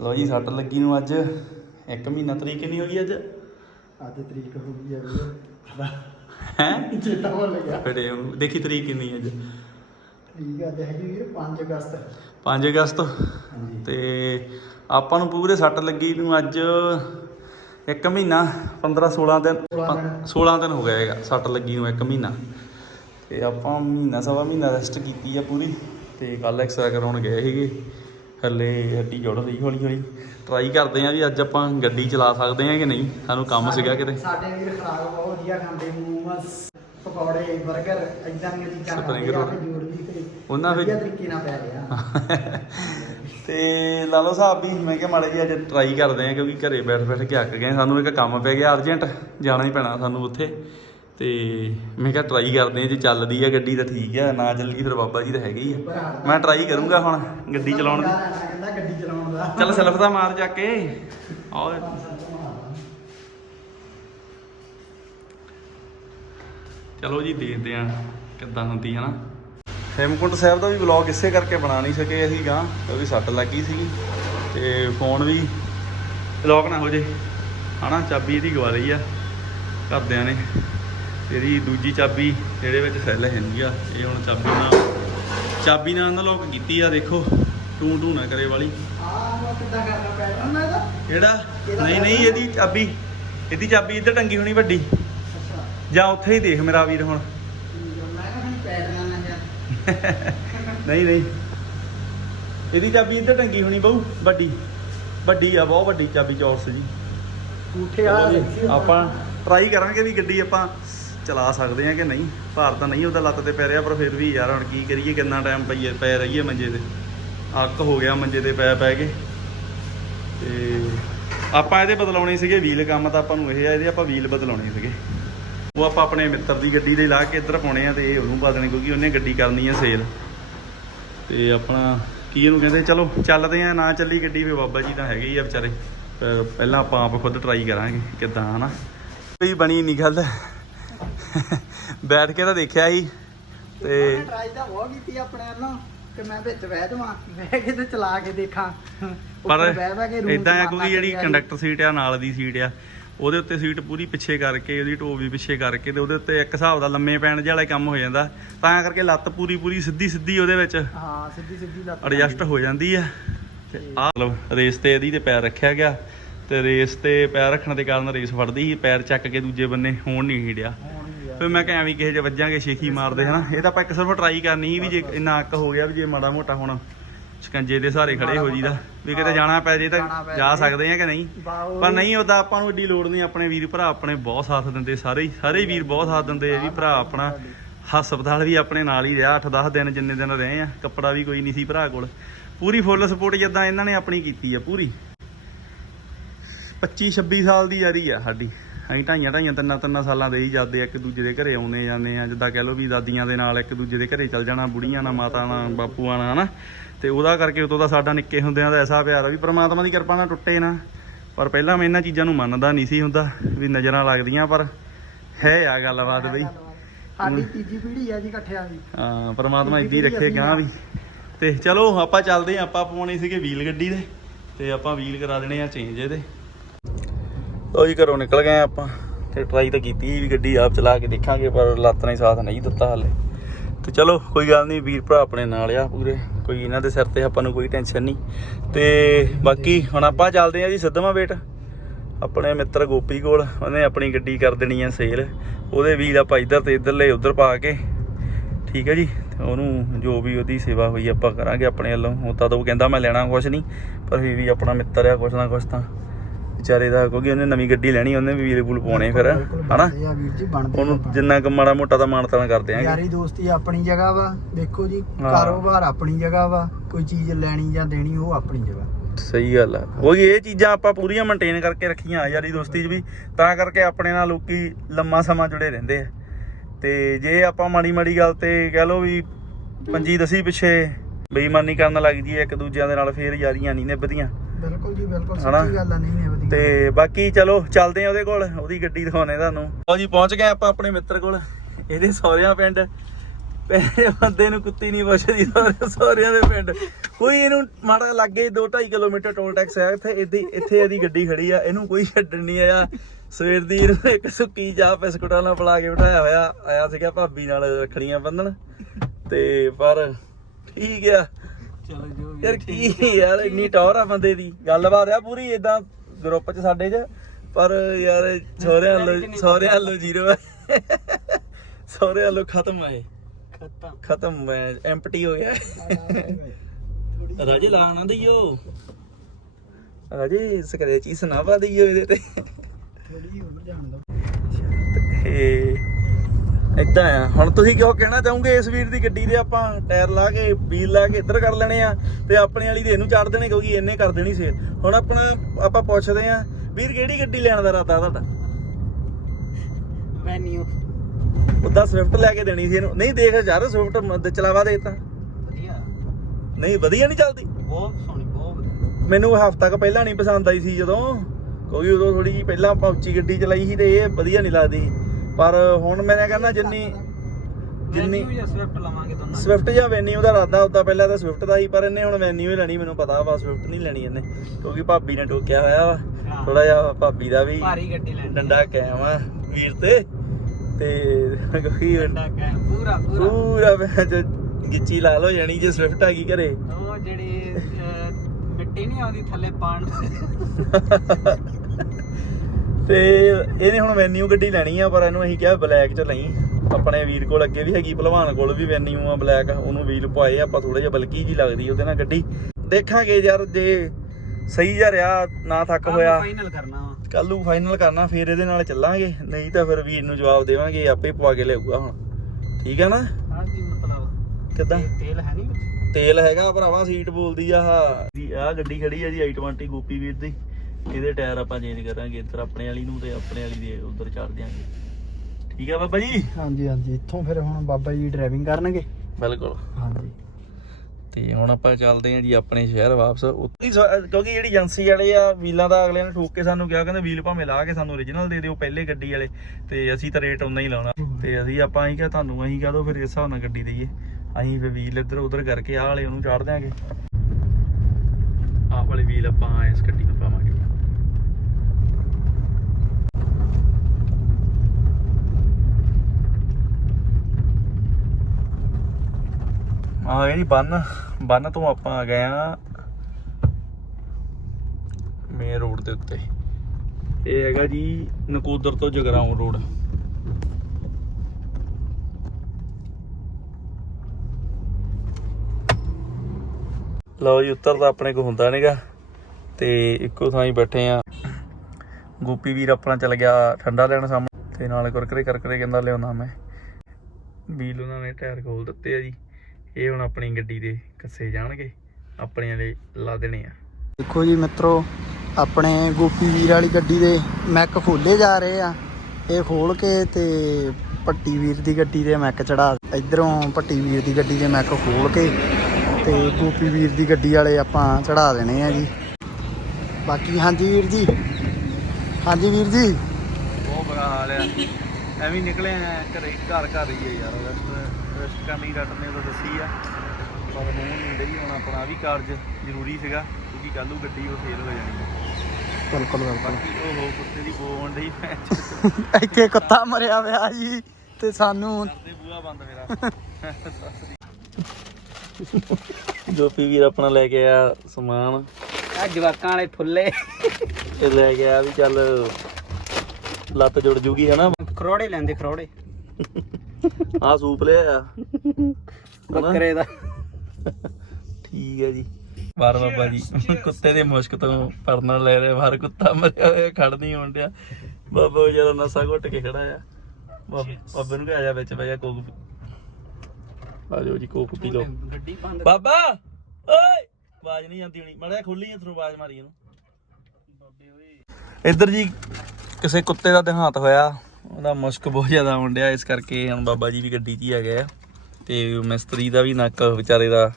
ਲਓ ਜੀ ਸੱਟ ਲੱਗੀ ਨੂੰ ਅੱਜ। 1 ਮਹੀਨਾ ਤਰੀਕ ਕਿੰਨੀ ਹੋ ਗਈ ਅੱਜ। ਅੱਜ ਤਰੀਕ ਹੋ ਗਈ ਵੀਰੇ। ਹੈ? ਚੇਤਾ ਭੁੱਲ ਗਿਆ। ਫਿਰ ਇਹ ਦੇਖੀ ਤਰੀਕ ਕਿੰਨੀ ਅੱਜ। ਠੀਕ ਆ ਅੱਜ ਹੈਗੀ ਵੀਰ 5 ਅਗਸਤ। 5 ਅਗਸਤ। ਤੇ ਆਪਾਂ ਨੂੰ ਪੂਰੇ ਸੱਟ ਲੱਗੀ ਨੂੰ ਅੱਜ 1 ਮਹੀਨਾ 15 16 ਦਿਨ 16 ਦਿਨ। 16 ਦਿਨ ਹੋ ਗਿਆ ਹੈਗਾ ਸੱਟ ਲੱਗੀ ਨੂੰ 1 ਮਹੀਨਾ। ਤੇ ਆਪਾਂ ਮਹੀਨਾ ਸਵਾ ਮਹੀਨਾ ਰੈਸਟ ਕੀਤੀ ਆ ਪੂਰੀ। ਤੇ ਕੱਲ ਐਕਸਰਾ ਕਰਾਉਣ ਗਏ ਸੀਗੇ। ਹੱਲੇ ਹੱਡੀ ਜੁੜ ਰਹੀ ਹੌਲੀ ਹੌਲੀ। ਟਰਾਈ ਕਰਦੇ ਆ ਵੀ ਅੱਜ ਆਪਾਂ ਗੱਡੀ ਚਲਾ ਸਕਦੇ ਆ ਕਿ ਨਹੀਂ। ਸਾਨੂੰ ਕੰਮ ਸੀਗਾ ਕਿਤੇ। ਸਾਡੇ ਵੀਰ ਖਰਾਬ ਬਹੁਤ ਵਧੀਆ ਖਾਂਦੇ ਮੋਮਸ ਪਕੌੜੇ 버ਗਰ ਇਦਾਂ ਦੀਆਂ ਚੀਜ਼ਾਂ ਖਾਂਦੇ ਆ ਜੋੜ ਵੀ ਤੇ ਉਹਨਾਂ ਵਿੱਚ- ਤਰੀਕੇ ਨਾਲ ਪੈ ਰਿਹਾ। ਤੇ ਲਾ ਲਓ ਸਾਹਿਬ ਵੀ ਮੈਂ ਕਿਹਾ ਮਾੜਾ ਜੀ ਅੱਜ ਟਰਾਈ ਕਰਦੇ ਆ ਕਿਉਂਕਿ ਘਰੇ ਬੈਠ ਬੈਠ ਕੇ ਅੱਕ ਗਏ। ਸਾਨੂੰ ਇੱਕ ਕੰਮ ਪੈ ਗਿਆ ਅਰਜੈਂਟ ਜਾਣਾ ਹੀ ਪੈਣਾ ਸਾਨੂੰ ਉੱਥੇ। ਤੇ ਮੈਂ ਕਿਹਾ ਟਰਾਈ ਕਰਦੇ ਆ ਜੇ ਚੱਲਦੀ ਆ ਗੱਡੀ ਤਾਂ ਠੀਕ ਆ ਨਾ ਚੱਲੀ ਫਿਰ ਬਾਬਾ ਜੀ ਤਾਂ ਹੈਗੇ ਹੀ ਆ। ਮੈਂ ਟਰਾਈ ਕਰੂੰਗਾ ਹੁਣ ਗੱਡੀ ਚਲਾਉਣ ਦੀ। ਕਹਿੰਦਾ ਗੱਡੀ ਚਲਾਉਣ ਦਾ। ਚੱਲ ਸੈਲਫ ਦਾ ਮਾਰ ਜਾ ਕੇ। ਆਓ ਚਲੋ ਜੀ ਦੇਖਦੇ ਆ ਕਿੱਦਾਂ ਹੁੰਦੀ ਹੈ ਨਾ। ਹੇਮਕੁੰਟ ਸਾਹਿਬ ਦਾ ਵੀ ਵਲੌਗ ਇਸੇ ਕਰਕੇ ਬਣਾ ਨਹੀਂ ਸਕੇ ਅਸੀਂ ਗਾਂ ਕਿਉਂਕਿ ਸੱਟ ਲੱਗੀ ਸੀਗੀ। ਤੇ ਫੋਨ ਵੀ ਲੌਕ ਨਾ ਹੋ ਜੇ। ਹਨਾ ਚਾਬੀ ਇਹਦੀ ਗਵਾ ਲਈ ਆ ਘਰਦਿਆਂ ਨੇ। ਇਹਦੀ ਦੂਜੀ ਚਾਬੀ ਇਹਦੇ ਵਿੱਚ ਸੈੱਲ ਹੈਗੀ ਆ। ਇਹ ਹੁਣ ਚਾਬੀ ਨਾਲ ਚਾਬੀ ਨਾਲ ਅਨਲੌਕ ਕੀਤੀ ਆ ਦੇਖੋ। ਟੂ ਟੂ ਨਾ ਕਰੇ ਵਾਲੀ। ਕਿਹੜਾ? ਨਹੀਂ ਨਹੀਂ ਇਹਦੀ ਚਾਬੀ। ਇਹਦੀ ਚਾਬੀ ਇੱਧਰ ਟੰਗੀ ਹੋਣੀ ਵੱਡੀ। ਅੱਛਾ ਜਾਂ ਉੱਥੇ ਹੀ ਦੇਖ ਮੇਰਾ ਵੀਰ ਹੁਣ। ਠੀਕ ਆ, ਮੈਂ ਕਿਹਾ ਪੈਰ ਨਾ ਨਾ ਜਾ ਨਹੀਂ ਨਹੀਂ। ਇਹਦੀ ਚਾਬੀ ਇੱਧਰ ਟੰਗੀ ਹੋਣੀ ਬਹੁ ਵੱਡੀ। ਵੱਡੀ ਆ ਬਹੁਤ ਵੱਡੀ ਚਾਬੀ ਚੌਰਸ ਜੀ, ਆਪਾਂ ਟਰਾਈ ਕਰਾਂਗੇ ਵੀ ਗੱਡੀ ਆਪਾਂ ਚਲਾ ਸਕਦੇ ਆ ਕਿ ਨਹੀਂ? ਭਾਰ ਤਾਂ ਨਹੀਂ ਉਹਦਾ ਲੱਤ ਤੇ ਪੈ ਰਿਹਾ, ਪਰ ਫਿਰ ਵੀ ਯਾਰ ਹੁਣ ਕੀ ਕਰੀਏ, ਕਿੰਨਾ ਟਾਈਮ ਪਈਏ ਪੈ ਰਹੀਏ ਮੰਜੇ ਤੇ। ਅੱਕ ਹੋ ਗਿਆ ਮੰਜੇ ਤੇ ਪੈ ਪੈ ਕੇ। ਤੇ ਆਪਾਂ ਇਹਦੇ ਬਦਲਾਉਣੇ ਸੀਗੇ ਵੀਲ ਕੰਮ, ਤਾਂ ਆਪਾਂ ਨੂੰ ਇਹ ਆ, ਇਹਦੇ ਆਪਾਂ ਵੀਲ ਬਦਲਾਉਣੇ ਸੀਗੇ। ਉਹ ਆਪਾਂ ਆਪਣੇ ਮਿੱਤਰ ਦੀ ਗੱਡੀ ਦੇ ਲਾ ਕੇ ਇੱਧਰ ਪਾਉਣੇ ਆ ਤੇ ਇਹ ਉਹਨੂੰ ਪਾ ਦੇਣੇ, ਕਿਉਂਕਿ ਉਹਨੇ ਗੱਡੀ ਕਰਨੀ ਆ ਸੇਲ ਤੇ ਆਪਣਾ ਕੀ ਇਹਨੂੰ ਕਹਿੰਦੇ, ਚਲੋ ਚੱਲਦੇ ਆ, ਨਾ ਚੱਲੀ ਗੱਡੀ ਵੀ ਬਾਬਾ ਜੀ ਤਾਂ ਹੈਗੇ ਹੀ ਆ ਵਿਚਾਰੇ। ਪਹਿਲਾਂ ਆਪਾਂ ਆਪ ਖੁਦ ਟਰਾਈ ਕਰਾਂਗੇ, ਕਿੱਦਾਂ, ਹਨਾ? ਕੋਈ ਬਣੀ ਨਹੀਂ ਗੱਲ। ਬੈਠ ਕੇ ਤਾਂ ਦੇਖਿਆ ਸੀ ਤੇ ਟਰਾਈ ਤਾਂ ਬਹੁਤ ਕੀਤੀ ਆਪਣੇ ਵੱਲੋਂ ਕਿ ਮੈਂ ਵਿੱਚ ਬਹਿ ਜਾਵਾਂ ਬਹਿ ਕੇ ਤੇ ਚਲਾ ਕੇ ਦੇਖਾਂ। ਪਰ ਇਦਾਂ ਆ ਕਿਉਂਕਿ ਜਿਹੜੀ ਕੰਡਕਟਰ ਸੀਟ ਆ ਨਾਲ ਦੀ ਸੀਟ ਆ ਉਹਦੇ ਉੱਤੇ ਸੀਟ ਪੂਰੀ ਪਿੱਛੇ ਕਰਕੇ ਉਹਦੀ ਟੋ ਵੀ ਪਿੱਛੇ ਕਰਕੇ ਤੇ ਉਹਦੇ ਉੱਤੇ ਇੱਕ ਹਿਸਾਬ ਦਾ ਲੰਮੇ ਪੈਣ ਜਿਹਾ ਵਾਲਾ ਕੰਮ ਹੋ ਜਾਂਦਾ। ਤਾਂ ਕਰਕੇ ਲੱਤ ਪੂਰੀ ਪੂਰੀ ਸਿੱਧੀ ਸਿੱਧੀ ਉਹਦੇ ਵਿੱਚ ਹਾਂ ਸਿੱਧੀ ਸਿੱਧੀ ਲੱਤ ਐਡਜਸਟ ਹੋ ਜਾਂਦੀ ਆ। ਤੇ ਆਹ ਮਤਲਬ ਰੇਸ ਤੇ ਇਹਦੀ ਤੇ ਪੈਰ ਰੱਖਿਆ ਗਿਆ। ਤੇ ਰੇਸ ਤੇ ਪੈਰ ਰੱਖਣ ਦੇ ਕਾਰਨ ਰੇਸ ਫੜਦੀ ਸੀ ਪੈਰ ਚੱਕ ਕੇ ਦੂਜੇ ਬੰਨੇ ਹੋਣ ਨਹੀਂ ਹਿੜਿਆ। ਆ। ਫਿਰ ਮੈਂ ਕਿਹਾ ਐਵੇਂ ਕਿਸੇ ਚ ਵੱਜਾਂਗੇ ਛੇਕੀ ਮਾਰਦੇ ਹਨਾ? ਇਹ ਤਾਂ ਆਪਾਂ ਇੱਕ ਸਿਰਫ ਟਰਾਈ ਕਰਨੀ ਸੀ ਵੀ ਜੇ ਇੰਨਾ ਅੱਕ ਹੋ ਗਿਆ ਵੀ ਜੇ ਮਾੜਾ ਮੋਟਾ ਹੁਣ ਸ਼ਿਕੰਜੇ ਦੇ ਸਹਾਰੇ ਖੜੇ ਹੋ ਜੀਦਾ ਵੀ ਕਿਤੇ ਜਾਣਾ ਪੈ ਜੇ ਤਾਂ ਜਾ ਜੇ। ਸਕਦੇ ਆ ਕਿ ਨਹੀਂ? ਪਰ ਨਹੀਂ ਉਹਦਾ ਆਪਾਂ ਨੂੰ ਏਡੀ ਲੋੜ ਨਹੀਂ ਆਪਣੇ ਵੀਰ ਭਰਾ ਆਪਣੇ ਬਹੁਤ ਸਾਥ ਦਿੰਦੇ ਸਾਰੇ ਹੀ ਸਾਰੇ ਵੀਰ ਬਹੁਤ ਸਾਥ ਦਿੰਦੇ ਆ ਵੀ ਭਰਾ ਆਪਣਾ। ਹਸਪਤਾਲ ਵੀ ਆਪਣੇ ਨਾਲ ਹੀ ਰਿਹਾ 8-10 ਦਿਨ ਜਿੰਨੇ ਦਿਨ ਰਹੇ ਆ ਕੱਪੜਾ ਵੀ ਕੋਈ ਨਹੀਂ ਸੀ ਭਰਾ ਕੋਲ। ਪੂਰੀ ਫੁੱਲ ਸਪੋਰਟ ਜਿੱਦਾਂ ਇਹਨਾਂ ਨੇ ਆਪਣੀ ਕੀਤੀ ਆ ਪੂਰੀ। 25-26 ਸਾਲ ਦੀ ਯਾਰੀ ਆ ਸਾਡੀ। ਅਸੀਂ ਢਾਈਆਂ ਢਾਈਆਂ ਤਿੰਨਾਂ ਤਿੰਨਾਂ ਸਾਲਾਂ ਦੇ ਹੀ ਜਾਂਦੇ ਆ ਇੱਕ ਦੂਜੇ ਦੇ ਘਰੇ ਆਉਨੇ ਜਾਂਦੇ ਆ ਜਿੱਦਾਂ ਕਹਿ ਲਓ ਵੀ ਦਾਦੀਆਂ ਦੇ ਨਾਲ ਇੱਕ ਦੂਜੇ ਦੇ ਘਰੇ ਚੱਲ ਜਾਣਾ ਬੁੜੀਆਂ ਨਾਲ ਮਾਤਾ ਨਾਲ ਬਾਪੂਆਂ ਨਾਲ ਹਨਾ? ਤੇ ਉਹਦਾ ਕਰਕੇ ਉਦੋਂ ਦਾ ਸਾਡਾ ਨਿੱਕੇ ਹੁੰਦਿਆਂ ਦਾ ਐਸਾ ਪਿਆਰ ਆ ਵੀ ਪ੍ਰਮਾਤਮਾ ਦੀ ਕਿਰਪਾ ਨਾਲ ਟੁੱਟੇ ਨਾ। ਪਰ ਪਹਿਲਾਂ ਮੈਂ ਇਹਨਾਂ ਚੀਜ਼ਾਂ ਨੂੰ ਮੰਨਦਾ ਨਹੀਂ ਸੀ ਹੁੰਦਾ ਵੀ ਨਜ਼ਰਾਂ ਲੱਗਦੀਆਂ ਪਰ ਹੈ ਆ ਗੱਲਬਾਤ ਬਈ। ਸਾਡੀ ਤੀਜੀ ਪੀੜ੍ਹੀ ਆ ਜੀ ਇਕੱਠਿਆਂ ਦੀ। ਹਾਂ ਪ੍ਰਮਾਤਮਾ ਇੱਦੀ ਰੱਖੇ ਗਾਂ ਵੀ। ਤੇ ਚਲੋ ਆਪਾਂ ਚੱਲਦੇ ਆਂ ਆਪਾਂ ਪਾਉਣੇ ਸੀਗੇ ਵੀਲ ਗੱਡੀ ਦੇ ਤੇ ਆਪਾਂ ਵੀਲ ਕਰਾ ਦੇਣੇ ਆ ਚੇਂਜ ਇਹਦੇ। ਲੋ ਜੀ, ਘਰੋਂ ਨਿਕਲ ਗਏ ਆਪਾਂ ਤੇ ਟਰਾਈ ਤਾਂ ਕੀਤੀ ਵੀ ਗੱਡੀ ਆਪ ਚਲਾ ਕੇ ਦੇਖਾਂਗੇ, ਪਰ ਲੱਤ ਨੇ ਸਾਥ ਨਹੀਂ ਦਿੱਤਾ ਹਾਲੇ। ਤੇ ਚਲੋ, ਕੋਈ ਗੱਲ ਨਹੀਂ, ਵੀਰ ਭਰਾ ਆਪਣੇ ਨਾਲ ਆ ਪੂਰੇ। ਕੋਈ ਇਹਨਾਂ ਦੇ ਸਿਰ ਤੇ ਆਪਾਂ ਨੂੰ ਕੋਈ ਟੈਨਸ਼ਨ ਨਹੀਂ। ਤੇ ਬਾਕੀ ਹੁਣ ਆਪਾਂ ਚੱਲਦੇ ਆਂ ਜੀ ਸਿੱਧਵਾਂ ਵੇਟ ਆਪਣੇ ਮਿੱਤਰ ਗੋਪੀ ਕੋਲ, ਉਹਨੇ ਆਪਣੀ ਗੱਡੀ ਕਰ ਦੇਣੀ ਆ ਸੇਲ ਉਹਦੇ ਵੀਰ ਆਪਾਂ ਇੱਧਰ ਤੇ ਇੱਧਰਲੇ ਉੱਧਰ ਪਾ ਕੇ, ਠੀਕ ਹੈ ਜੀ? ਉਹਨੂੰ ਜੋ ਵੀ ਉਹਦੀ ਸੇਵਾ ਹੋਈ ਆਪਾਂ ਕਰਾਂਗੇ ਆਪਣੇ ਵੱਲੋਂ। ਉਹ ਤਾਂ ਉਹ ਕਹਿੰਦਾ ਮੈਂ ਲੈਣਾ ਕੁਛ ਨਹੀਂ, ਪਰ ਫਿਰ ਵੀ ਆਪਣਾ ਮਿੱਤਰ ਆ, ਕੁਛ ਨਾ ਕੁਛ ਤਾਂ। ਵਿਚਾਰੇ ਦਾ ਕਿਉਂਕਿ ਉਹਨੇ ਨਵੀਂ ਗੱਡੀ ਲੈਣੀ ਉਹਨੇ ਵੀ ਵੀਲ ਪਾਉਣੇ ਫਿਰ ਹਨਾ? ਬਣਦੇ ਆ ਵੀਰ ਜੀ ਬਣਦੇ ਉਹਨੂੰ ਆ। ਜਿੰਨਾ ਕੁ ਮਾੜਾ ਮੋਟਾ ਤਾਂ ਮਾਨਤਾਨ ਕਰਦੇ ਆਂਗੇ। ਯਾਰੀ ਦੋਸਤੀ ਆਪਣੀ ਜਗ੍ਹਾ ਵਾ ਦੇਖੋ ਜੀ ਹਾਂ। ਕਾਰੋਬਾਰ ਆਪਣੀ ਜਗ੍ਹਾ ਵਾ ਕੋਈ ਚੀਜ਼ ਲੈਣੀ ਜਾਂ ਦੇਣੀ ਉਹ ਆਪਣੀ ਜਗ੍ਹਾ। ਸਹੀ ਗੱਲ ਆ। ਉਹੀ ਇਹ ਚੀਜ਼ਾਂ ਆਪਾਂ ਪੂਰੀਆਂ ਮੇਨਟੇਨ ਕਰਕੇ ਰੱਖੀਆਂ ਯਾਰੀ ਦੋਸਤੀ 'ਚ ਵੀ ਤਾਂ ਕਰਕੇ ਆਪਣੇ ਨਾਲ ਲੋਕੀ ਲੰਮਾ ਸਮਾਂ ਜੁੜੇ ਰਹਿੰਦੇ ਆ। ਤੇ ਜੇ ਆਪਾਂ ਮਾੜੀ ਮਾੜੀ ਗੱਲ ਤੇ ਕਹਿ ਲਓ ਵੀ ਪੰਜੀ ਦਸੀ ਪਿੱਛੇ ਬੇਈਮਾਨੀ ਕਰਨ ਲੱਗ ਜੀਏ ਇੱਕ ਦੂਜਿਆਂ ਦੇ ਨਾਲ ਫੇਰ ਯਾਰੀਆਂ ਨਹੀਂ ਨਿਭਦੀਆਂ। ਬਿਲਕੁਲ ਜੀ ਬਿਲਕੁਲ ਹਨਾ? ਸੱਚੀ ਗੱਲ ਆ ਨਹੀਂ ਨੇ ਵਧੀਆ। ਤੇ ਬਾਕੀ ਚਲੋ ਚੱਲਦੇ ਆ ਉਹਦੇ ਕੋਲ ਉਹਦੀ ਗੱਡੀ ਦਿਖਾਉਣੇ ਤੁਹਾਨੂੰ। ਲਓ ਜੀ ਪਹੁੰਚ ਗਏ ਆਪਾਂ ਆਪਣੇ ਮਿੱਤਰ ਕੋਲ। ਇਹਦੇ ਸਹੁਰਿਆਂ ਪਿੰਡ। ਪਹਿਲੇ ਬੰਦੇ ਨੂੰ ਕੁੱਤੀ ਨਹੀਂ ਪੁੱਛਦੀ ਸਹੁਰੇ ਸਹੁਰਿਆਂ ਦੇ ਪਿੰਡ। ਕੋਈ ਇਹਨੂੰ ਮਾੜਾ ਲੱਗੇ 2.5 ਕਿਲੋਮੀਟਰ ਟੋਲ ਟੈਕਸ ਹੈ ਇੱਥੇ ਇੱਥੇ ਇੱਥੇ ਇਹਦੀ ਗੱਡੀ ਖੜੀ ਆ। ਇਹਨੂੰ ਕੋਈ ਛੱਡਣ ਨਹੀਂ ਆਇਆ। ਸਵੇਰ ਦੀ ਇਹਨੂੰ ਇੱਕ ਸੁੱਕੀ ਚਾਹ ਬਿਸਕੁਟਾਂ ਨਾਲ ਪਿਲਾ ਕੇ ਬਿਠਾਇਆ ਹੋਇਆ। ਆਇਆ ਸੀਗਾ ਭਾਬੀ ਨਾਲ ਰੱਖੜੀਆਂ ਬੰਨਣ। ਤੇ ਪਰ ਠੀਕ ਆ। ਚਲੋ ਜੋ ਯਾਰ ਕੀ ਯਾਰ ਇੰਨੀ ਟੌਰ ਆ ਬੰਦੇ ਦੀ। ਗੱਲਬਾਤ ਆ ਪੂਰੀ ਇਦਾਂ ਗਰੁੱਪ ਚ ਸਾਡੇ ਚ। ਪਰ ਯਾਰ ਸਹੁਰਿਆਂ ਵੱਲੋਂ ਸਹੁਰਿਆਂ ਵੱਲੋਂ ਜ਼ੀਰੋ ਹੈ ਸਹੁਰਿਆਂ ਵੱਲੋਂ ਖਤਮ ਹੈ ਖਤਮ। ਖਤਮ ਹੈ ਐਮਪਟੀ ਹੋ ਗਿਆ। ਰਾਜੇ ਲਾਣਾ ਦਈਓ। ਰਾਜੇ ਸਕਰੇਚੀ ਸੁਣਾਵਾ ਦਈਓ ਇਹਦੇ ਤੇ। ਥੋੜੀ ਹੋਰ ਜਾਣ ਦੋ ਇਹ ਇਦਾਂ ਆ। ਹੁਣ ਤੁਸੀਂ ਕਿਉਂ ਕਹਿਣਾ ਚਾਹੋਗੇ ਇਸ ਵੀਰ ਦੀ ਗੱਡੀ ਦੇ ਆਪਾਂ ਟਾਇਰ ਲਾ ਕੇ ਵੀਲ ਲਾ ਕੇ ਇੱਧਰ ਕਰ ਲੈਣੇ ਆ ਤੇ ਆਪਣੀ ਵਾਲੀ ਦੇ ਇਹਨੂੰ ਚਾੜ ਦੇਣੇ ਕਿਉਂਕਿ ਇਹਨੇ ਕਰ ਦੇਣੀ ਸੇਲ ਹੁਣ ਆਪਣਾ ਆਪਾਂ ਪੁੱਛਦੇ ਆ ਵੀਰ ਕਿਹੜੀ ਗੱਡੀ ਲੈਣ ਦਾ ਇਰਾਦਾ ਤੁਹਾਡਾ? ਵੈਨਿਊ ਉਹਦਾ ਸਵਿਫਟ ਲੈ ਕੇ ਦੇਣੀ ਸੀ ਇਹਨੂੰ। ਨਹੀਂ ਦੇਖ ਯਾਰ ਸਵਿਫਟ ਚਲਾਵਾ ਦੇ ਤਾਂ। ਵਧੀਆ। ਨਹੀਂ ਵਧੀਆ ਨਹੀਂ ਚੱਲਦੀ। ਬਹੁਤ ਸੋਹਣੀ ਬਹੁਤ ਵਧੀਆ। ਮੈਨੂੰ ਹਫ਼ਤਾ ਕੁ ਪਹਿਲਾਂ ਨਹੀਂ ਪਸੰਦ ਆਈ ਸੀ ਜਦੋਂ ਕਿਉਂਕਿ ਉਦੋਂ ਥੋੜੀ ਜਿਹੀ ਪਹਿਲਾਂ ਆਪਾਂ ਉੱਚੀ ਗੱਡੀ ਚਲਾਈ ਸੀ ਤੇ ਇਹ ਵਧੀਆ ਨਹੀਂ ਲੱਗਦੀ ਪਰ ਹੁਣ ਮੈਂ ਕਹਿੰਦਾ ਜਿੰਨੀ ਜਿੰਨੀ ਵੈਨਿਊ ਜਾਂ ਸਵਿਫਟ ਲਵਾਂਗੇ ਦੋਨਾਂ ਸਵਿਫਟ ਜਾਂ ਵੈਨਿਊ ਦਾ ਇਰਾਦਾ ਉਦਾਂ ਪਹਿਲਾਂ ਤਾਂ ਸਵਿਫਟ ਦਾ ਹੀ ਪਰ ਇਹਨੇ ਹੁਣ ਵੈਨਿਊ ਹੀ ਲੈਣੀ ਮੈਨੂੰ ਪਤਾ ਵਾ ਸਵਿਫਟ ਨਹੀਂ ਲੈਣੀ ਇਹਨੇ ਕਿਉਂਕਿ ਭਾਬੀ ਨੇ ਟੋਕਿਆ ਹੋਇਆ ਵਾ। ਥੋੜਾ ਜਿਹਾ ਭਾਬੀ ਦਾ ਵੀ ਭਾਰੀ ਗੱਡੀ ਲੈਣੀ ਡੰਡਾ ਕਾਇਮ ਆ ਵੀਰ ਤੇ ਤੇ ਕਿਉਂਕਿ ਡੰਡਾ ਕੈ ਪੂਰਾ ਪੂਰਾ। ਪੂਰਾ ਗਿੱਚੀ ਲਾ ਲੋ ਜਾਣੀ ਜੇ ਸਵਿਫਟ ਆ ਗਈ ਘਰੇ। ਉਹ ਜਿਹੜੀ ਮਿੱਟੀ ਨਹੀਂ ਆਉਂਦੀ ਥੱਲੇ ਪਾਣ। ਤੇ ਇਹਨੇ ਹੁਣ ਵੈਨਿਊ ਗੱਡੀ ਲੈਣੀ ਆ ਪਰ ਇਹਨੂੰ ਅਸੀਂ ਕਿਹਾ ਬਲੈਕ ਚ ਲਈ। ਆਪਣੇ ਵੀਰ ਕੋਲ ਅੱਗੇ ਵੀ ਹੈਗੀ ਭਲਵਾਨ ਕੋਲ ਵੀ ਵੈਨਿਊ ਆ ਬਲੈਕ ਉਹਨੂੰ ਵੀਲ ਪਵਾਏ ਆਪਾਂ ਥੋੜਾ ਜਿਹਾ ਬਲਕੀ ਜੀ ਲੱਗਦੀ ਉਹਦੇ ਨਾਲ ਗੱਡੀ। ਦੇਖਾਂਗੇ ਯਾਰ ਜੇ ਸਹੀ ਜਿਹਾ ਰਿਹਾ ਨਾ ਥੱਕ ਹੋਇਆ। ਫਾਈਨਲ ਕਰਨਾ ਵਾ। ਕੱਲ ਨੂੰ ਫਾਈਨਲ ਕਰਨਾ ਫਿਰ ਇਹਦੇ ਨਾਲ ਚੱਲਾਂਗੇ। ਨਹੀਂ ਤਾਂ ਫਿਰ ਵੀਰ ਨੂੰ ਜਵਾਬ ਦੇਵਾਂਗੇ ਆਪੇ ਪਵਾ ਕੇ ਲਿਆਊਗਾ ਹੁਣ। ਠੀਕ ਹੈ ਨਾ? ਹਾਂਜੀ ਮਤਲਬ ਕਿੱਦਾਂ? ਤੇਲ ਹੈ ਨਹੀਂ ਤੇਲ ਹੈਗਾ ਭਰਾਵਾ ਸੀਟ ਬੋਲਦੀ ਆ ਆਹ। ਆਹ ਗੱਡੀ ਖੜੀ ਆ ਜੀ i20 ਗੋਪੀ ਵੀਰ ਦੀ। ਇਹਦੇ ਟਾਇਰ ਆਪਾਂ ਚੇਂਜ ਕਰਾਂਗੇ ਇੱਧਰ ਆਪਣੇ ਵਾਲੀ ਨੂੰ ਤੇ ਆਪਣੇ ਵਾਲੀ ਦੇ ਉਧਰ ਚੜ ਦਿਆਂਗੇ। ਠੀਕ ਆ ਬਾਬਾ ਜੀ? ਹਾਂਜੀ ਹਾਂਜੀ। ਇੱਥੋਂ ਫਿਰ ਹੁਣ ਬਾਬਾ ਜੀ ਡਰਾਈਵਿੰਗ ਕਰਨਗੇ? ਬਿਲਕੁਲ। ਹਾਂਜੀ। ਤੇ ਹੁਣ ਆਪਾਂ ਚੱਲਦੇ ਆਂ ਜੀ ਆਪਣੇ ਸ਼ਹਿਰ ਵਾਪਸ। ਉੱਥੇ ਹੀ ਕਿਉਂਕਿ ਜਿਹੜੀ ਏਜੰਸੀ ਵਾਲੇ ਆ ਵੀਲਾਂ ਦਾ ਅਗਲੇ ਨੇ ਠੋਕ ਕੇ ਸਾਨੂੰ ਕਿਹਾ ਕਹਿੰਦੇ ਵੀਲ ਭਾਵੇਂ ਲਾ ਕੇ ਸਾਨੂੰ ਓਰੀਜਨਲ ਦੇ ਦਿਓ ਪਹਿਲੇ ਗੱਡੀ ਵਾਲੇ। ਤੇ ਅਸੀਂ ਤਾਂ ਰੇਟ ਉਨਾ ਹੀ ਲਾਉਣਾ। ਤੇ ਅਸੀਂ ਆਪਾਂ ਅਸੀਂ ਕਿਹਾ ਤੁਹਾਨੂੰ ਅਸੀਂ ਕਹ ਦੋ ਫਿਰ ਇਸ ਹਿਸਾਬ ਨਾਲ ਗੱਡੀ ਦਈਏ। ਅਸੀਂ ਫਿਰ ਵੀਲ ਇੱਧਰ ਉੱਧਰ ਕਰਕੇ ਆਹ ਵਾਲੇ ਉਹਨੂੰ ਚਾੜ ਦਿਆਂਗੇ। ਆਹ ਵਾਲੇ ਵੀਲ ਆਪਾਂ ਇਸ ਗੱਡੀ ਨੂੰ ਪਾਵਾਂਗੇ। ਆ ਗਏ ਜੀ ਬੰਨ ਬੰਨ ਤੋਂ ਆਪਾਂ ਆ ਗਏ ਆ ਮੇਨ ਰੋਡ ਦੇ ਉੱਤੇ। ਇਹ ਹੈਗਾ ਜੀ ਨਕੋਦਰ ਤੋਂ ਜਗਰਾਉਂ ਰੋਡ ਲਓ ਜੀ, ਉੱਤਰ ਤਾਂ ਆਪਣੇ ਕੋ ਹੁੰਦਾ ਨਹੀਂਗਾ, ਤੇ ਇੱਕੋ ਥਾਂ ਹੀ ਬੈਠੇ ਆ। ਗੋਪੀ ਵੀਰ ਆਪਣਾ ਚੱਲ ਗਿਆ ਠੰਡਾ ਲੈਣ ਸਾਹਮਣੇ, ਤੇ ਨਾਲ ਕਰਕਰੇ ਕਰਕਰੇ ਕਹਿੰਦਾ ਲਿਆਉਣਾ ਮੈਂ। ਵੀਲ ਉਹਨਾਂ ਨੇ ਟਾਇਰ ਖੋਲ ਦਿੱਤੇ ਆ ਜੀ। ਇਹ ਹੁਣ ਆਪਣੀ ਗੱਡੀ ਦੇ ਕੱਸੇ ਜਾਣਗੇ ਆਪਣੇ ਵਾਲੇ ਲਾ ਦੇਣੇ ਆ। ਦੇਖੋ ਜੀ ਮਿੱਤਰੋ ਆਪਣੇ ਗੋਪੀ ਵੀਰ ਵਾਲੀ ਗੱਡੀ ਦੇ ਮੈਕ ਖੋਲੇ ਜਾ ਰਹੇ ਆ। ਇਹ ਖੋਲ ਕੇ ਤੇ ਪੱਟੀ ਵੀਰ ਦੀ ਗੱਡੀ ਦੇ ਮੈਕ ਚੜਾ ਇਧਰੋਂ ਪੱਟੀ ਵੀਰ ਦੀ ਗੱਡੀ ਦੇ ਮੈਕ ਖੋਲ ਕੇ ਤੇ ਗੋਪੀ ਵੀਰ ਦੀ ਗੱਡੀ ਵਾਲੇ ਆਪਾਂ ਚੜਾ ਦੇਣੇ ਆ ਜੀ। ਬਾਕੀ ਹਾਂਜੀ ਵੀਰ ਜੀ ਹਾਂਜੀ ਵੀਰ ਜੀ। ਬਹੁਤ ਬੁਰਾ ਹਾਲ ਆ। ਐਵੇਂ ਨਿਕਲੇ ਆ ਘਰੇ ਘਰ ਘਰ ਹੀ ਆ ਯਾਰ ਰੈਸਟ ਰੈਸਟ ਕਰਨੀ ਡਾਕਟਰ ਨੇ ਤਾਂ ਦੱਸੀ ਆ। ਪਰ ਹੁਣ ਨਹੀਂ ਰਹੀ ਹੁਣ ਆਪਣਾ ਵੀ ਕਾਰਜ ਜ਼ਰੂਰੀ ਸੀਗਾ ਕਿਉਂਕਿ ਕੱਲ੍ਹ ਨੂੰ ਗੱਡੀ ਉਹ ਫੇਲ ਹੋ ਜਾਣੀ ਆ। ਬਿਲਕੁਲ ਬਿਲਕੁਲ। ਬਾਕੀ ਉਹ ਹੋ ਕੁੱਤੇ ਦੀ ਬੋ ਆਉਣ ਡਈ ਭੈਣ ਇੱਥੇ ਕੁੱਤਾ ਮਰਿਆ ਪਿਆ ਜੀ ਤੇ ਸਾਨੂੰ ਕਰਦੇ ਬੂਹਾ ਬੰਦ ਮੇਰਾ। ਜੋਪੀ ਵੀਰ ਆਪਣਾ ਲੈ ਕੇ ਆ ਸਮਾਨ ਆ ਜਵਾਕਾਂ ਵਾਲੇ ਫੁੱਲੇ। ਤੇ ਲੈ ਗਿਆ ਵੀ ਚੱਲ ਲੱਤ ਜੁੜ ਜੂਗੀ ਹਨਾ? ਖਰੋੜੇ ਲੈਂਦੇ ਖਰੋੜੇ ਆ ਸੂਪ ਲਿਆ ਬੱਕਰੇ ਦਾ। ਠੀਕ ਹੈ ਜੀ। ਬਾਰ ਬਾਬਾ ਜੀ ਕੁੱਤੇ ਦੇ ਮੁਸ਼ਕ ਤੋਂ ਪਰਨਾ ਲੈ ਰਿਹਾ ਬਾਹਰ ਕੁੱਤਾ ਮਰਿਆ ਹੋਇਆ ਖੜ ਨਹੀਂ ਹੋਣ ਡਿਆ। ਬਾਬਾ ਜਰਾ ਨਸਾ ਘੁੱਟ ਕੇ ਖੜਾ ਆ। ਬਾਬਾ ਬਾਬੇ ਨੂੰ ਕਹਿ ਜਾ ਵਿੱਚ ਜਾ ਕੋਕ ਆ ਜਾਓ ਜੀ ਕੋਕ ਪੀ ਲਓ। ਬਾਬਾ ਓਏ! ਆਵਾਜ਼ ਨਹੀਂ ਆਉਂਦੀ ਹੋਣੀ। ਮੜਿਆ ਖੋਲੀ ਇਧਰੋਂ ਆਵਾਜ਼ ਮਾਰੀ ਇਹਨੂੰ। ਇੱਧਰ ਜੀ ਕਿਸੇ ਕੁੱਤੇ ਦਾ ਦੇਹਾਂਤ ਹੋਇਆ। ਉਹਦਾ ਮੁਸ਼ਕ ਬਹੁਤ ਜ਼ਿਆਦਾ ਆਉਣ ਡਿਆ, ਇਸ ਕਰਕੇ ਹੁਣ ਬਾਬਾ ਜੀ ਵੀ ਗੱਡੀ 'ਚ ਹੀ ਆ ਗਏ ਆ। ਤੇ ਮਿਸਤਰੀ ਦਾ ਵੀ ਨੱਕ ਵਿਚਾਰੇ ਦਾ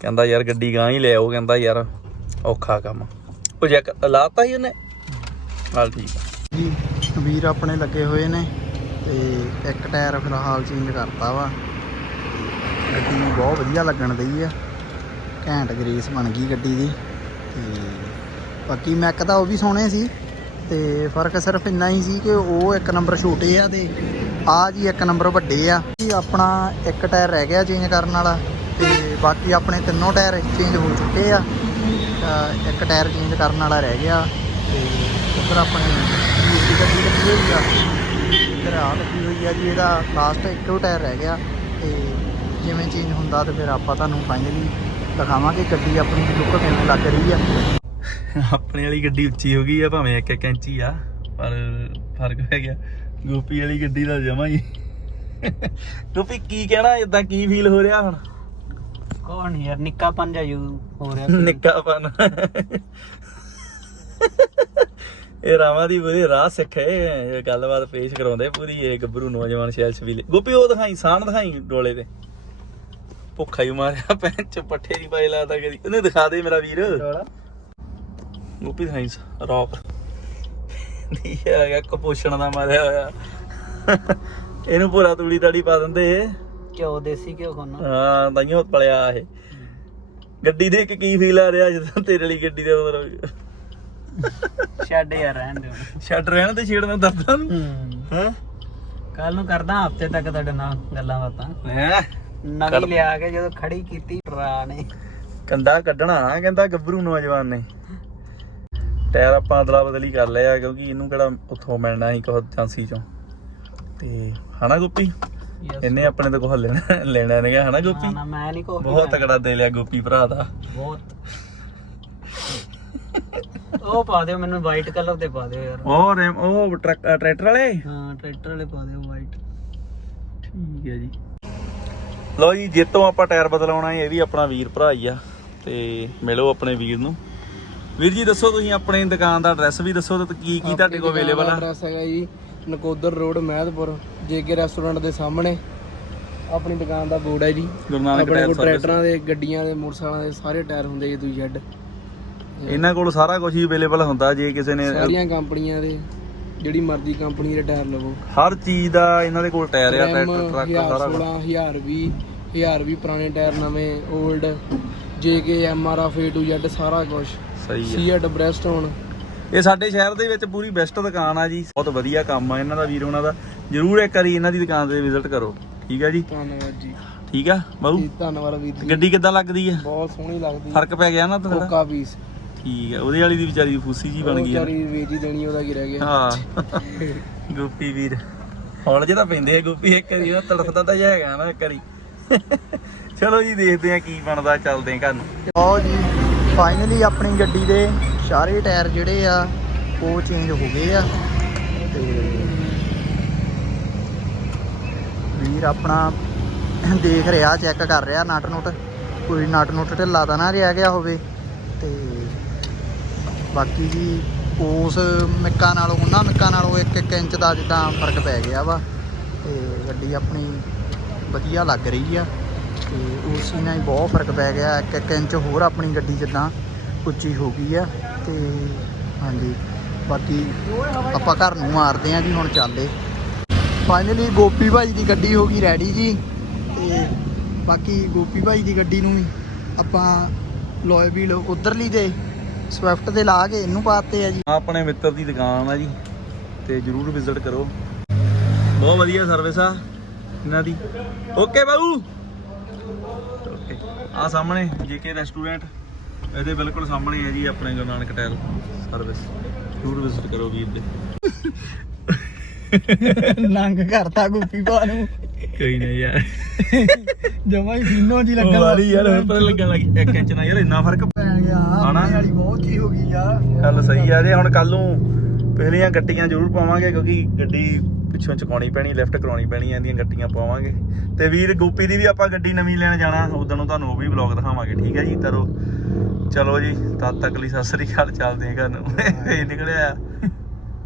ਕਹਿੰਦਾ ਯਾਰ ਗੱਡੀ ਗਾਂ ਹੀ ਲੈ ਆਓ, ਕਹਿੰਦਾ ਯਾਰ ਔਖਾ ਕੰਮ। ਉਹ ਜੈਕ ਲਾਤਾ ਹੀ ਉਹਨੇ? ਹਾਲ ਠੀਕ ਆ। ਜੀ ਵੀਰ ਆਪਣੇ ਲੱਗੇ ਹੋਏ ਨੇ ਤੇ ਇੱਕ ਟਾਇਰ ਫਿਲਹਾਲ ਚੇਂਜ ਕਰਤਾ ਵਾ। ਗੱਡੀ ਬਹੁਤ ਵਧੀਆ ਲੱਗਣ ਦਈ ਆ। ਘੈਂਟ ਗਰੇਸ ਬਣ ਗਈ ਗੱਡੀ ਦੀ। ਤੇ ਬਾਕੀ ਮੈਕ ਤਾਂ ਉਹ ਵੀ ਸੋਹਣੇ ਸੀ। ਤੇ ਫ਼ਰਕ ਸਿਰਫ ਇੰਨਾ ਹੀ ਸੀ ਕਿ ਉਹ ਇੱਕ ਨੰਬਰ ਛੋਟੇ ਆ ਤੇ ਆ ਜੀ ਇੱਕ ਨੰਬਰ ਵੱਡੇ ਆ। ਜੀ ਆਪਣਾ ਇੱਕ ਟਾਇਰ ਰਹਿ ਗਿਆ ਚੇਂਜ ਕਰਨ ਵਾਲਾ ਤੇ ਬਾਕੀ ਆਪਣੇ ਤਿੰਨੋਂ ਟਾਇਰ ਚੇਂਜ ਹੋ ਚੁੱਕੇ ਆ। ਇੱਕ ਟਾਇਰ ਚੇਂਜ ਕਰਨ ਵਾਲਾ ਰਹਿ ਗਿਆ ਤੇ ਉੱਧਰ ਆਪਣੇ ਵੀਰ ਗੱਡੀ ਲੱਗੀ ਹੋਈ ਆ। ਇੱਧਰ ਆ ਲੱਗੀ ਹੋਈ ਆ ਜੀ, ਇਹਦਾ ਲਾਸਟ ਇੱਕੋ ਟਾਇਰ ਰਹਿ ਗਿਆ ਤੇ ਜਿਵੇਂ ਚੇਂਜ ਹੁੰਦਾ ਤੇ ਫਿਰ ਆਪਾਂ ਤੁਹਾਨੂੰ ਫਾਈਨਲੀ ਦਿਖਾਵਾਂਗੇ ਗੱਡੀ ਆਪਣੀ ਦੀ ਲੁੱਕ ਕਿਵੇਂ ਲੱਗ ਰਹੀ ਆ। ਆਪਣੇ ਵਾਲੀ ਗੱਡੀ ਉੱਚੀ ਹੋ ਗਈ ਆ ਭਾਵੇਂ ਇੱਕ ਇੱਕ ਇੰਚੀ ਆ ਪਰ ਫ਼ਰਕ ਪੈ ਗਿਆ। ਗੋਪੀ ਵਾਲੀ ਗੱਡੀ ਦਾ ਜਮਾ ਹੀ। ਗੋਪੀ ਕੀ ਕਹਿਣਾ? ਇਦਾਂ ਕੀ ਫੀਲ ਹੋ ਰਿਹਾ ਹੁਣ? ਕੌਣ ਯਾਰ ਨਿੱਕਾ ਪੰਜਾ ਯੂ ਹੋ ਰਿਹਾ ਨਿੱਕਾਪਨ। ਇਹ ਰਾਵਾਂ ਦੀ ਬੜੀ ਰਾਹ ਸਿੱਖੇ ਇਹ ਗੱਲਬਾਤ ਪੇਸ਼ ਕਰਾਉਂਦੇ ਪੂਰੀ ਇਹ ਗੱਭਰੂ ਨੌਜਵਾਨ ਸ਼ੈਲ ਸ਼ਬੀਲੇ। ਗੋਪੀ ਉਹ ਦਿਖਾਈ ਸਾਣ ਦਿਖਾਈ ਡੋਲੇ ਤੇ। ਭੁੱਖਾ ਹੀ ਮਾਰਿਆ ਪੈਂਚ ਪੱਠੇ ਨਹੀਂ ਪਾਏ ਲਾਤਾ ਕਦੀ। ਉਹਨੇ ਦਿਖਾ ਦੇ ਮੇਰਾ ਵੀਰ। ਗੋਪੀ ਦਿਖਾਈ ਰੌਕ। ਨਹੀਂ ਹੈਗਾ ਕਪੋਸ਼ਣ ਦਾ ਮਾਰਿਆ ਹੋਇਆ। ਇਹਨੂੰ ਪੂਰਾ ਤੂੜੀ ਤਾੜੀ ਪਾ ਦਿੰਦੇ ਕਿਉਂ ਦੇਸੀ ਕਿਉਂ ਖਾਣਾ ਹਾਂ ਤਾਈਓ ਪਲਿਆ ਇਹ। ਗੱਡੀ ਦੇ ਕੇ ਕੀ ਫੀਲ ਆ ਰਿਹਾ ਜਦੋਂ ਤੇਰੇ ਵਾਲੀ ਗੱਡੀ ਦੇ ਮਤਲਬ ਛੱਡ ਯਾਰ ਰਹਿਣ ਦੇ ਛੱਡ ਰਹਿਣ ਤੇ ਛੇੜਨਾ ਦਰਦਾਂ ਨੂੰ? ਹਾਂ। ਕੱਲ ਨੂੰ ਕਰਦਾ ਹਫ਼ਤੇ ਤੱਕ ਤੁਹਾਡੇ ਨਾਲ ਗੱਲਾਂ ਬਾਤਾਂ। ਹੈ? ਨਵੀਂ ਲਿਆ ਕੇ ਜਦੋਂ ਖੜੀ ਕੀਤੀ ਟਰਾ ਨੇ ਕੰਡਾ ਕੱਢਣਾ ਕਹਿੰਦਾ ਗੱਭਰੂ ਨੌਜਵਾਨ ਨੇ। ਟਾਇਰ ਆਪਾਂ ਅਦਲਾ ਬਦਲੀ ਕਰ ਲਿਆ ਕਿਉਂਕਿ ਇਹਨੂੰ ਕਿਹੜਾ ਉੱਥੋਂ ਮਿਲਣਾ ਸੀ ਕਹੋ ਚਾਂਸੀ ਚੋਂ। ਤੇ ਹਨਾ ਗੋਪੀ? ਇਹਨੇ ਆਪਣੇ ਤੋਂ ਕੁਝ ਲੈਣਾ ਲੈਣਾ ਨਹੀਂਗਾ ਹਨਾ ਗੋਪੀ? ਨਾ ਮੈਂ ਨਹੀਂ ਕੋਈ ਬਹੁਤ ਤਕੜਾ ਦੇ ਲਿਆ ਗੋਪੀ ਭਰਾ ਦਾ। ਬਹੁਤ। ਉਹ ਪਾ ਦਿਓ ਮੈਨੂੰ ਵਾਈਟ ਕਲਰ ਦੇ ਪਾ ਦਿਓ ਯਾਰ। ਉਹ ਰੈਮ ਉਹ ਟਰੱਕ ਟਰੈਕਟਰ ਵਾਲੇ? ਹਾਂ ਟਰੈਕਟਰ ਵਾਲੇ ਪਾ ਦਿਓ ਵਾਈਟ ਠੀਕ ਹੈ ਜੀ। ਲਓ ਜੀ ਜਿੱਤੋਂ ਆਪਾਂ ਟਾਇਰ ਬਦਲਾਉਣਾ ਹੈ ਇਹ ਵੀ ਆਪਣਾ ਵੀਰ ਭਰਾ ਹੀ ਆ। ਤੇ ਮਿਲੋ ਆਪਣੇ ਵੀਰ ਨੂੰ। ਵੀਰ ਜੀ ਦੱਸੋ ਤੁਸੀਂ ਆਪਣੀ ਦੁਕਾਨ ਦਾ ਐਡਰੈਸ ਵੀ ਦੱਸੋ ਤੇ ਕੀ ਕੀ ਤੁਹਾਡੇ ਕੋਲ ਅਵੇਲੇਬਲ ਆ? ਐਡਰੈਸ ਹੈਗਾ ਜੀ Nakodar road Mehatpur J K restaurant ਦੇ ਸਾਹਮਣੇ। ਆਪਣੀ ਦੁਕਾਨ ਦਾ ਬੋਰਡ ਹੈ ਜੀ। ਗੁਰੂ ਨਾਨਕ ਟਾਇਰ ਟਰੈਕਟਰਾਂ ਦੇ ਗੱਡੀਆਂ ਦੇ ਮੋਟਰਸਾਈਕਲਾਂ ਦੇ ਸਾਰੇ ਟਾਇਰ ਹੁੰਦੇ ਜੀ ਦੂਜੀ ਹੈਡ ਇਹਨਾਂ ਕੋਲ ਸਾਰਾ ਕੁਝ ਹੀ ਅਵੇਲੇਬਲ ਹੁੰਦਾ ਜੇ ਕਿਸੇ ਨੇ ਸਾਰੀਆਂ ਕੰਪਨੀਆਂ ਦੇ ਜਿਹੜੀ ਮਰਜ਼ੀ ਕੰਪਨੀ ਦੇ ਟਾਇਰ ਲਵੋ। ਹਰ ਚੀਜ਼ ਦਾ ਇਹਨਾਂ ਦੇ ਕੋਲ ਟਾਇਰ ਆ ਟਰੈਕਟਰ ਟਰੱਕ ਸਾਰਾ ਕੁਝ 1016 1020 1020 ਪੁਰਾਣੇ ਟਾਇਰ ਨਵੇਂ old J K M R F A to Z ਸਾਰਾ ਕੁਝ ਸਹੀ ਹੈ ਸੀਐਡ ਬ੍ਰੈਸਟੋਨ ਇਹ ਸਾਡੇ ਸ਼ਹਿਰ ਦੇ ਵਿੱਚ ਪੂਰੀ ਬੈਸਟ ਦੁਕਾਨ ਆ ਜੀ। ਬਹੁਤ ਵਧੀਆ ਕੰਮ ਆ ਇਹਨਾਂ ਦਾ ਵੀਰ ਉਹਨਾਂ ਦਾ। ਜਰੂਰ ਇੱਕ ਵਾਰੀ ਇਹਨਾਂ ਦੀ ਦੁਕਾਨ ਤੇ ਵਿਜ਼ਿਟ ਕਰੋ। ਠੀਕ ਆ ਜੀ? ਧੰਨਵਾਦ ਜੀ। ਠੀਕ ਆ ਬਾਬੂ ਜੀ ਧੰਨਵਾਦ ਵੀਰ ਜੀ। ਗੱਡੀ ਕਿੱਦਾਂ ਲੱਗਦੀ ਆ? ਬਹੁਤ ਸੋਹਣੀ ਲੱਗਦੀ। ਫ਼ਰਕ ਪੈ ਗਿਆ ਨਾ ਥੋੜਾ ਕੋਕਾ ਪੀਸ ਠੀਕ ਹੈ ਉਹਦੇ ਵਾਲੀ ਦੀ ਵਿਚਾਰੀ ਦੀ ਫੂਸੀ ਜੀ ਬਣ ਗਈ ਆ। ਵਿਚਾਰੀ ਵੇਚ ਹੀ ਦੇਣੀ ਉਹਦਾ ਕੀ ਰਹਿ ਗਿਆ। ਹਾਂ। ਗੋਪੀ ਵੀਰ। ਹੌਲ ਜਿਹਦਾ ਪੈਂਦੇ ਆ ਗੋਪੀ ਇੱਕ ਵਾਰੀ ਤੜਫਦਾ ਤਾਂ ਹੈਗਾ ਨਾ ਇੱਕ ਵਾਰੀ। ਚਲੋ ਜੀ, ਦੇਖਦੇ ਆ ਕੀ ਬਣਦਾ, ਚੱਲਦੇ ਆ ਘਰ ਨੂੰ। ਲਓ ਜੀ ਫਾਈਨਲੀ ਆਪਣੀ ਗੱਡੀ ਦੇ ਸਾਰੇ ਟਾਇਰ ਜਿਹੜੇ ਆ, ਉਹ ਚੇਂਜ ਹੋ ਗਏ ਆ। ਤੇ ਵੀਰ ਆਪਣਾ ਦੇਖ ਰਿਹਾ ਚੈੱਕ ਕਰ ਰਿਹਾ, ਨਟ ਨੁੱਟ। ਕੋਈ ਨਟ ਨੁੱਟ ਢਿੱਲਾ ਤਾਂ ਨਾ ਰਹਿ ਗਿਆ ਹੋਵੇ। ਤੇ ਬਾਕੀ ਜੀ, ਉਸ ਮਿੱਕਾਂ ਨਾਲੋਂ, ਉਹਨਾਂ ਮਿੱਕਾਂ ਨਾਲੋਂ 1-1 ਇੰਚ ਦਾ ਜਿੱਦਾਂ ਫ਼ਰਕ ਪੈ ਗਿਆ ਵਾ। ਤੇ ਗੱਡੀ ਆਪਣੀ ਵਧੀਆ ਲੱਗ ਰਹੀ ਆ। ਤੇ ਉਸ ਨਾਲ ਹੀ ਬਹੁਤ ਫ਼ਰਕ ਪੈ ਗਿਆ। ਇੱਕ ਇੱਕ ਇੰਚ ਹੋਰ ਆਪਣੀ ਗੱਡੀ ਜਿੱਦਾਂ ਉੱਚੀ ਹੋ ਗਈ ਆ। ਤੇ ਹਾਂਜੀ, ਬਾਕੀ ਆਪਾਂ ਘਰ ਨੂੰ ਮਾਰਦੇ ਆ ਜੀ, ਹੁਣ ਚੱਲਦੇ। ਫਾਈਨਲੀ ਗੋਪੀ ਭਾਈ ਦੀ ਗੱਡੀ ਹੋ ਗਈ ਰੈਡੀ ਜੀ। ਤੇ ਬਾਕੀ ਗੋਪੀ ਭਾਈ ਦੀ ਗੱਡੀ ਨੂੰ ਆਪਾਂ ਲੋਏ ਵੀ ਵੀਲ ਉਧਰਲੀ ਦੇ ਸਵਿਫਟ ਦੇ ਲਾ ਕੇ ਇਹਨੂੰ ਪਾਤੇ ਆ ਜੀ। ਆਪਣੇ ਮਿੱਤਰ ਦੀ ਦੁਕਾਨ ਆ ਜੀ, ਤੇ ਜਰੂਰ ਵਿਜ਼ਿਟ ਕਰੋ। ਬਹੁਤ ਵਧੀਆ ਸਰਵਿਸ ਆ। ਇਹਨਾਂ ਦੀ। ਓਕੇ ਬਾਬੂ ਓਕੇ ਆ ਸਾਹਮਣੇ ਜੀਕੇ ਰੈਸਟੋਰੈਂਟ ਇਹਦੇ ਬਿਲਕੁਲ ਸਾਹਮਣੇ ਹੈ ਜੀ ਆਪਣੇ ਗੁਰੂ ਨਾਨਕ ਟਾਇਰ ਸਰਵਿਸ ਜਰੂਰ ਵਿਜ਼ਿਟ ਕਰੋ ਵੀਰ ਦੇ ਨੰਗ ਕਰਤਾ ਗੋਪੀ ਭਾ ਨੂੰ। ਕੋਈ ਨਹੀਂ ਯਾਰ। ਜਮਾ ਹੀ ਫਿੰਨੋ ਜੀ ਲੱਗਣ ਵਾਲੀ ਯਾਰ ਹੁਣ ਪਤਾ ਲੱਗਣ ਲੱਗੀ ਇੱਕ ਇੰਚ ਨਾਲ ਯਾਰ ਇੰਨਾ ਫ਼ਰਕ ਪੈ ਗਿਆ? ਆਪਣੇ ਵਾਲੀ ਬਹੁਤ ਜੀ ਹੋ ਗਈ ਆ। ਗੱਲ ਸਹੀ ਆ ਜੇ ਹੁਣ ਕੱਲ ਨੂੰ ਪਹਿਲੀਆਂ ਗੱਟੀਆਂ ਜ਼ਰੂਰ ਪਾਵਾਂਗੇ ਕਿਉਂਕਿ ਗੱਡੀ ਪਿੱਛੋਂ ਚੁਕਾਉਣੀ ਪੈਣੀ ਲਿਫਟ ਕਰਾਉਣੀ ਪੈਣੀ ਇਹਦੀਆਂ ਗੱਟੀਆਂ ਪਾਵਾਂਗੇ ਤੇ ਵੀਰ ਗੋਪੀ ਦੀ ਵੀ ਆਪਾਂ ਗੱਡੀ ਨਵੀਂ ਲੈਣ ਜਾਣਾ ਉਦੋਂ ਨੂੰ ਤੁਹਾਨੂੰ ਉਹ ਵੀ ਵਲੌਗ ਦਿਖਾਵਾਂਗੇ ਠੀਕ ਹੈ ਜੀ? ਤਰੋ ਚਲੋ ਜੀ ਤਦ ਤੱਕ ਲਈ ਸਤਿ ਸ੍ਰੀ ਅਕਾਲ ਚੱਲਦੇ ਹਾਂ ਘਰ ਨੂੰ। ਇਹ ਨਿਕਲਿਆ। ਆ।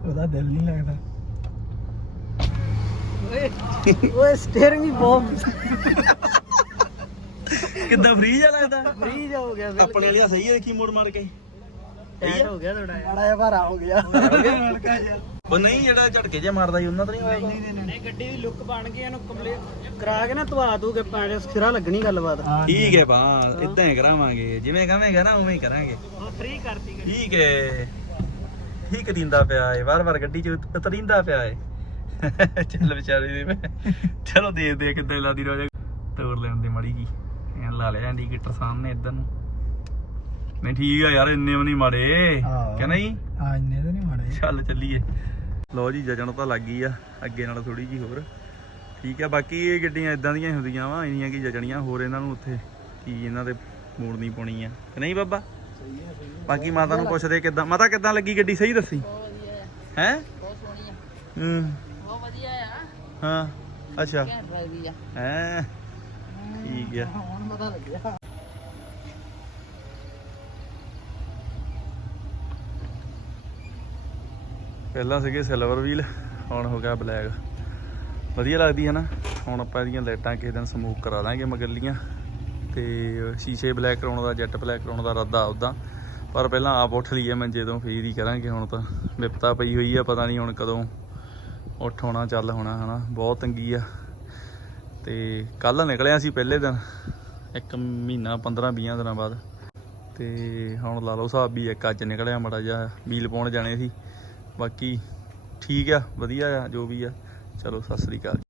ਉਹਦਾ ਦਿਲ ਨਹੀਂ ਲੱਗਦਾ। ਓਏ ਓਏ ਸਟੀਅਰਿੰਗ ਵੀ ਬਹੁਤ ਕਿੱਦਾਂ ਫ੍ਰੀ ਜਾ ਲੱਗਦਾ? ਫ੍ਰੀ ਹੋ ਗਿਆ ਆਪਣੇ ਵਾਲੀ ਸਹੀ ਹੈ ਦੇਖੀ ਮੋੜ ਮਾਰ ਕੇ। ਟਾਇਰ ਹੋ ਗਿਆ ਤੁਹਾਡਾ ਮਾੜਾ ਜਿਹਾ ਭਾਰਾ ਹੋ ਗਿਆ। ਉਹ ਨਹੀਂ ਜਿਹੜਾ ਝਟਕੇ ਜਿਹਾ ਮਾਰਦਾ ਸੀ ਉਹਨਾਂ ਤਾਂ ਨਹੀਂ ਹੋਇਆ ਕੋਈ? ਨਹੀਂ ਗੱਡੀ ਦੀ ਲੁੱਕ ਬਣ ਗਈ ਇਹਨੂੰ ਕੰਪਲੀਟ ਕਰਾ ਕੇ ਨਾ ਧਵਾ ਦੂਗੇ ਪਾਣੇ ਸਿਰਾ ਲੱਗਣੀ ਗੱਲਬਾਤ। ਠੀਕ ਹੈ। ਬਾ ਇਦਾਂ ਹੀ ਕਰਾਵਾਂਗੇ ਜਿਵੇਂ ਕਹਾਂਗੇ ਨਾ ਉਵੇਂ ਹੀ ਕਰਾਂਗੇ। ਉਹ ਫ੍ਰੀ ਕਰਤੀ ਠੀਕ ਹੈ। ਠੀਕ ਦਿੰਦਾ ਪਿਆ ਏ ਵਾਰ ਵਾਰ ਗੱਡੀ ਚ ਉਤਰਿੰਦਾ ਪਿਆ ਏ। ਚੱਲ ਵਿਚਾਰੇ ਦੇ ਮੈਂ ਚਲੋ ਦੇ ਦੇ ਕਿੱਦਾਂ ਲਾਦੀ ਰੋਜ। ਤੋੜ ਲੈਂਦੇ ਮੜੀ ਜੀ। ਐਂ ਲਾ ਲਿਆ ਇੰਡੀਕੇਟਰ ਸਾਹਮਣੇ ਇੱਧਰ ਨੂੰ। ਨਹੀਂ ਠੀਕ ਆ ਯਾਰ ਇੰਨੇ ਵੀ ਨਹੀਂ ਮਾੜੇ। ਹਾਂ। ਕਿ ਨਹੀਂ? ਹਾਂ ਇੰਨੇ ਤਾਂ ਨਹੀਂ ਮਾੜੇ। ਚੱਲ ਚੱਲੀਏ। ਲੋ ਜੀ ਜਜਣ ਤਾਂ ਲੱਗ ਗਈ ਆ ਅੱਗੇ ਨਾਲ ਥੋੜੀ ਜੀ ਹੋਰ। ਠੀਕ ਆ ਬਾਕੀ ਇਹ ਗੱਡੀਆਂ ਇਦਾਂ ਦੀਆਂ ਹੀ ਹੁੰਦੀਆਂ ਵਾ ਇੰਨੀਆਂ ਕੀ ਜਜਣੀਆਂ ਹੋਰ ਇਹਨਾਂ ਨੂੰ ਉੱਥੇ ਕੀ ਇਹਨਾਂ ਦੇ ਮੋੜਨੀ ਪਾਉਣੀ ਆ। ਕਿ ਨਹੀਂ ਬਾਬਾ? ਬਾਕੀ ਮਾਤਾ ਨੂੰ ਪੁੱਛਦੇ ਕਿੱਦਾਂ ਮਾਤਾ ਕਿੱਦਾਂ ਲੱਗੀ ਗੱਡੀ ਸਹੀ ਦੱਸੀ? ਹੈ? ਬਹੁਤ ਸੋਹਣੀ ਆ। ਹੂੰ। ਬਹੁਤ ਵਧੀਆ ਆ। ਹਾਂ ਅੱਛਾ। ਘੈਂਟ ਲੱਗਦੀ ਆ। ਹੈ। ਠੀਕ ਆ। ਹੁਣ ਪਤਾ ਲੱਗਿਆ। ਪਹਿਲਾਂ ਸੀਗੇ ਸਿਲਵਰ ਵੀਲ ਹੁਣ ਹੋ ਗਿਆ ਬਲੈਕ ਵਧੀਆ ਲੱਗਦੀ ਹੈ ਨਾ? ਹੁਣ ਆਪਾਂ ਇਹਦੀਆਂ ਲਾਈਟਾਂ ਕਿਸੇ ਦਿਨ ਸਮੂਕ ਕਰਾ ਲਾਂਗੇ ਮਗਰਲੀਆਂ ਤੇ ਸ਼ੀਸ਼ੇ ਬਲੈਕ ਕਰਾਉਣ ਦਾ ਜੈਟ ਬਲੈਕ ਕਰਾਉਣ ਦਾ ਇਰਾਦਾ ਉਦਾਂ ਪਰ ਪਹਿਲਾਂ ਆਪ ਉੱਠ ਲਈਏ, ਮੈਂ ਜਦੋਂ ਫੇਰ ਹੀ ਕਰਾਂਗੇ ਹੁਣ ਤਾਂ। ਵਿਪਤਾ ਪਈ ਹੋਈ ਆ, ਪਤਾ ਨਹੀਂ ਹੁਣ ਕਦੋਂ ਉੱਠ ਹੋਣਾ, ਚੱਲ ਹੋਣਾ, ਹਨਾ? ਬਹੁਤ ਤੰਗੀ ਆ। ਤੇ ਕੱਲ ਨਿਕਲਿਆ ਸੀ ਪਹਿਲੇ ਦਿਨ, ਇੱਕ ਮਹੀਨਾ 15 20 ਦਿਨਾਂ ਬਾਅਦ। ਤੇ ਹੁਣ ਲਾ ਲਓ ਹਿਸਾਬ ਵੀ ਇੱਕ ਅੱਜ ਨਿਕਲਿਆ, ਮੜਾ ਜਿਹਾ ਵੀਲ ਪਾਉਣ ਜਾਣੇ ਸੀ। ਬਾਕੀ ਠੀਕ ਆ ਵਧੀਆ ਆ ਜੋ ਵੀ ਆ। ਚਲੋ ਸਤਿ ਸ੍ਰੀ ਅਕਾਲ।